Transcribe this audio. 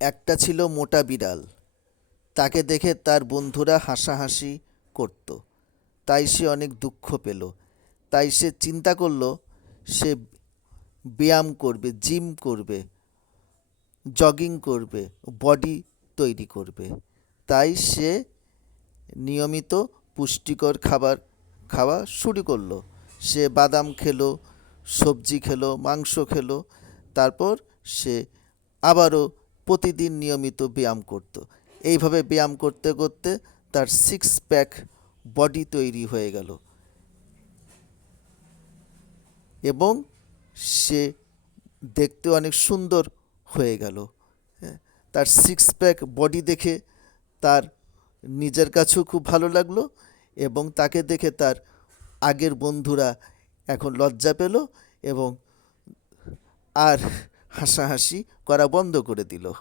একটা ছিল মোটা বিড়াল। তাকে দেখে তার বন্ধুরা হাসাহাসি করত। তাই সে অনেক দুঃখ পেল। তাই সে চিন্তা করল সে ব্যায়াম করবে, জিম করবে, জগিং করবে, বডি তৈরি করবে। তাই সে নিয়মিত পুষ্টিকর খাবার খাওয়া শুরু করলো। সে বাদাম খেলো, সবজি খেলো, মাংস খেলো। তারপর সে আবারও প্রতিদিন নিয়মিত ব্যায়াম করত। এইভাবে ব্যায়াম করতে করতে তার সিক্স প্যাক বডি তৈরি হয়ে গেল এবং সে দেখতে অনেক সুন্দর হয়ে গেল। হ্যাঁ, তার সিক্স প্যাক বডি দেখে তার নিজের কাছেও খুব ভালো লাগলো এবং তাকে দেখে তার আগের বন্ধুরা এখন লজ্জা পেল এবং আর হাসাহাসি করা বন্ধ করে দিল।